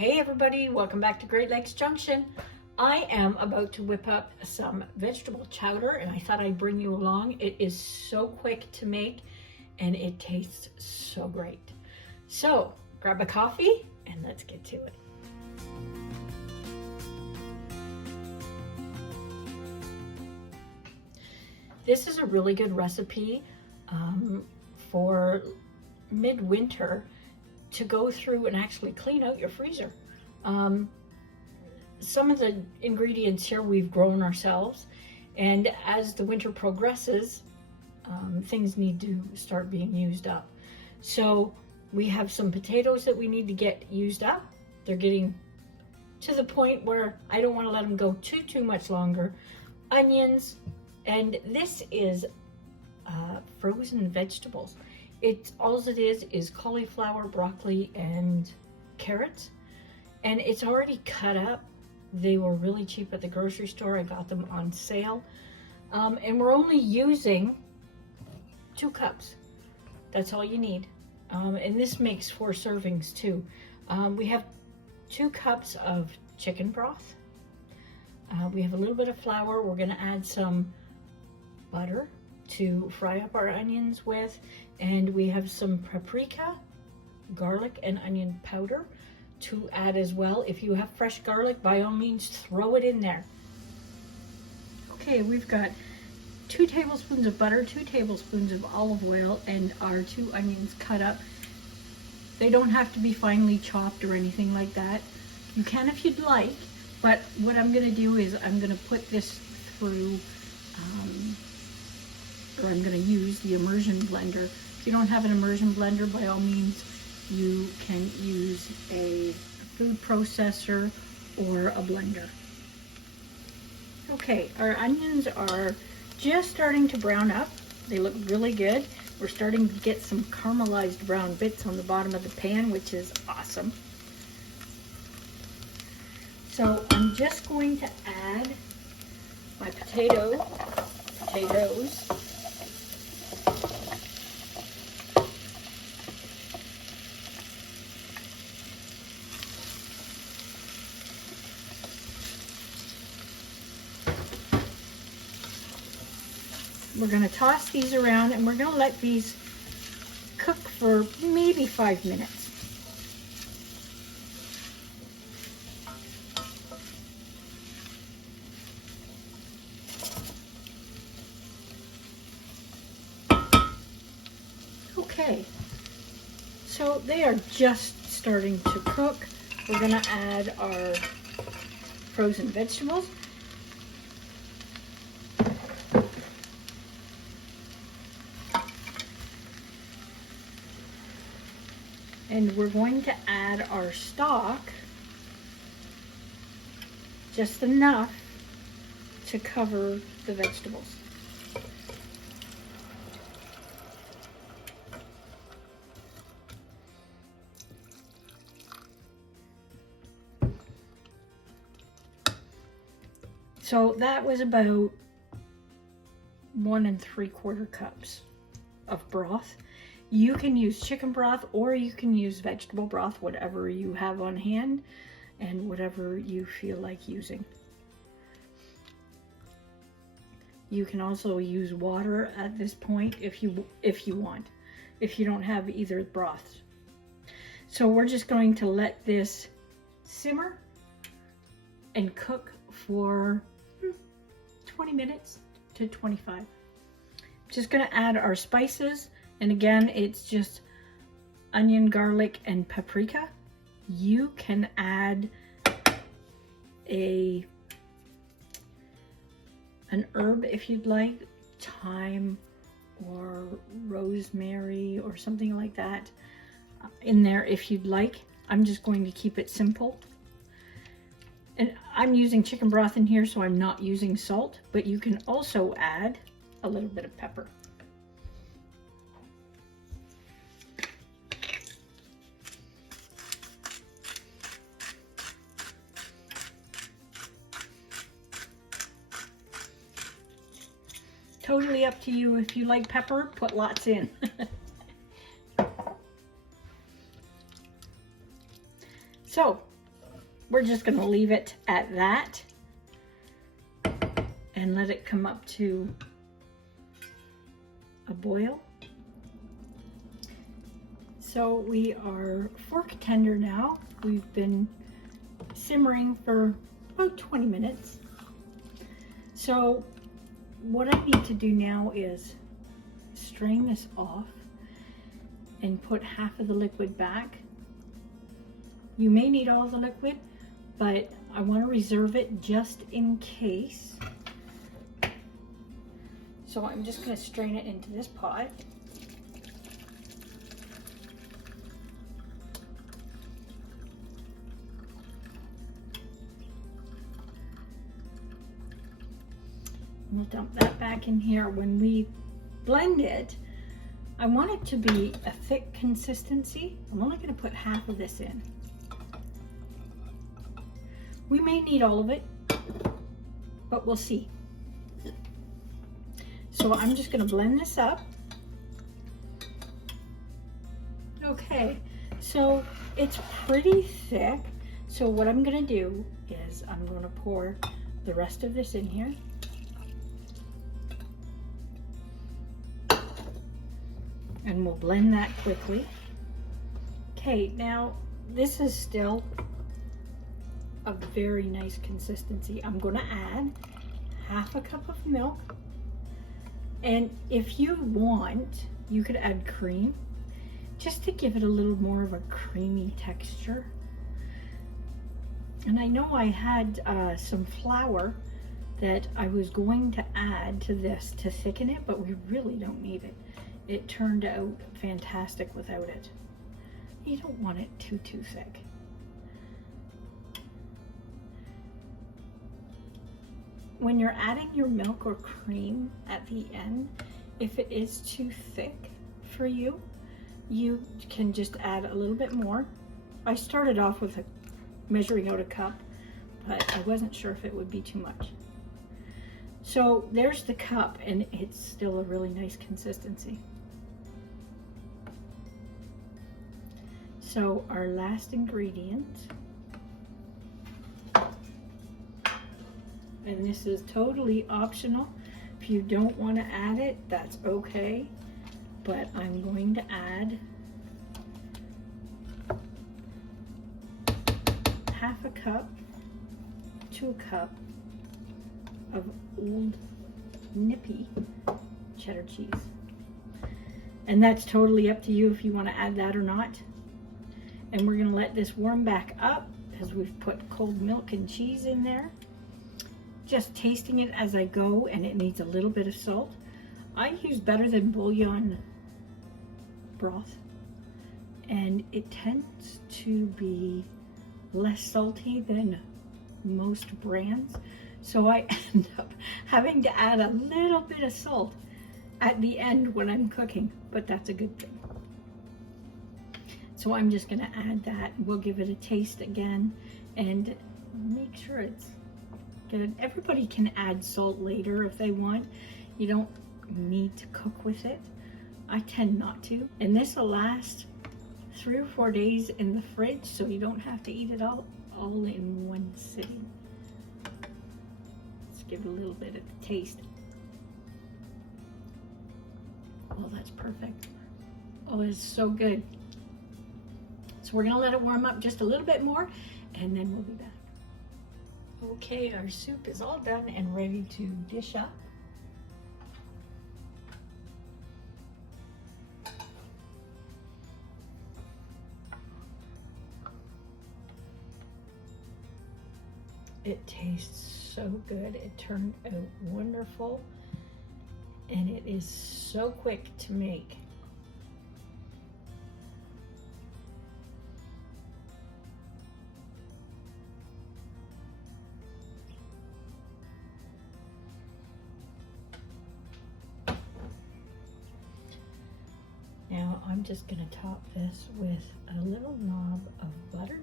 Hey everybody, welcome back to Great Lakes Junction. I am about to whip up some vegetable chowder and I thought I'd bring you along. It is so quick to make and it tastes so great. So grab a coffee and let's get to it. This is a really good recipe for midwinter to go through and actually clean out your freezer. Some of the ingredients here we've grown ourselves, and as the winter progresses, things need to start being used up. So we have some potatoes that we need to get used up. They're getting to the point where I don't want to let them go too much longer. Onions, and this is frozen vegetables. All it is cauliflower, broccoli, and carrots, and it's already cut up. They were really cheap at the grocery store. I got them on sale, and we're only using 2 cups. That's all you need, and this makes 4 servings too. We have 2 cups of chicken broth. We have a little bit of flour. We're going to add some butter to fry up our onions with, and we have some paprika, garlic, and onion powder to add as well. If you have fresh garlic, by all means throw it in there. Okay, we've got 2 tablespoons of butter, 2 tablespoons of olive oil, and our 2 onions cut up. They don't have to be finely chopped or anything like that. You can if you'd like, but what I'm going to do is I'm going to put this through I'm going to use the immersion blender. If you don't have an immersion blender, by all means, you can use a food processor or a blender. Okay, our onions are just starting to brown up. They look really good. We're starting to get some caramelized brown bits on the bottom of the pan, which is awesome. So I'm just going to add my potatoes. We're going to toss these around and we're going to let these cook for maybe 5 minutes. Okay, so they are just starting to cook. We're going to add our frozen vegetables. And we're going to add our stock, just enough to cover the vegetables. So that was about 1 3/4 cups of broth. You can use chicken broth or you can use vegetable broth, whatever you have on hand and whatever you feel like using. You can also use water at this point if you want, if you don't have either broths. So we're just going to let this simmer and cook for 20 minutes to 25. Just going to add our spices. And again, it's just onion, garlic, and paprika. You can add an herb if you'd like, thyme or rosemary or something like that in there if you'd like. I'm just going to keep it simple. And I'm using chicken broth in here, so I'm not using salt, but you can also add a little bit of pepper. Totally up to you. If you like pepper, put lots in. So we're just gonna leave it at that and let it come up to a boil. So we are fork tender now. We've been simmering for about 20 minutes. So what I need to do now is strain this off and put half of the liquid back. You may need all the liquid, but I want to reserve it just in case. So I'm just going to strain it into this pot. We'll dump that back in here. When we blend it, I want it to be a thick consistency. I'm only going to put half of this in. We may need all of it, but we'll see. So I'm just going to blend this up. Okay, so it's pretty thick. So what I'm going to do is I'm going to pour the rest of this in here. And we'll blend that quickly. Okay, now this is still a very nice consistency. I'm going to add half a cup of milk. And if you want, you could add cream just to give it a little more of a creamy texture. And I know I had some flour that I was going to add to this to thicken it, but we really don't need it. It turned out fantastic without it. You don't want it too thick. When you're adding your milk or cream at the end, if it is too thick for you, you can just add a little bit more. I started off with measuring out a cup, but I wasn't sure if it would be too much. So there's the cup, and it's still a really nice consistency. So our last ingredient, and this is totally optional. If you don't want to add it, that's okay. But I'm going to add half a cup to a cup of old nippy cheddar cheese. And that's totally up to you if you want to add that or not. And we're going to let this warm back up because we've put cold milk and cheese in there. Just tasting it as I go, and it needs a little bit of salt. I use Better Than Bouillon broth, and it tends to be less salty than most brands. So I end up having to add a little bit of salt at the end when I'm cooking, but that's a good thing. So I'm just going to add that. We'll give it a taste again and make sure it's good. Everybody can add salt later if they want. You don't need to cook with it. I tend not to. And this will last 3 or 4 days in the fridge, so you don't have to eat it all in one sitting. Let's give it a little bit of a taste. Oh, that's perfect. Oh, it's so good. So we're gonna let it warm up just a little bit more, and then we'll be back. Okay, our soup is all done and ready to dish up. It tastes so good. It turned out wonderful, and it is so quick to make. Now I'm just going to top this with a little knob of butter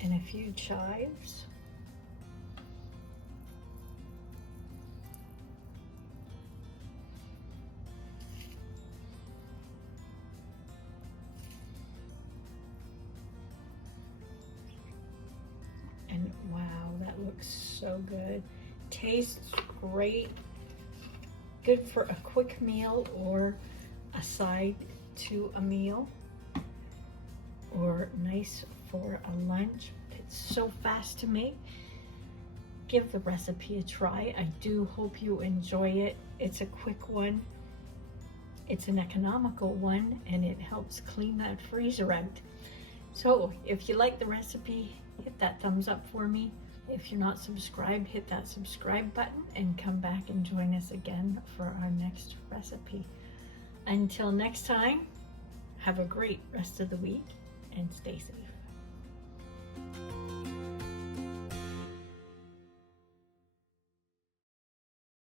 and a few chives. And wow, that looks so good. Tastes great. Good for a quick meal or a side to a meal, or nice for a lunch. It's so fast to make. Give the recipe a try. I do hope you enjoy it. It's a quick one. It's an economical one, and it helps clean that freezer out. So if you like the recipe, hit that thumbs up for me. If you're not subscribed, hit that subscribe button and come back and join us again for our next recipe. Until next time, have a great rest of the week and stay safe.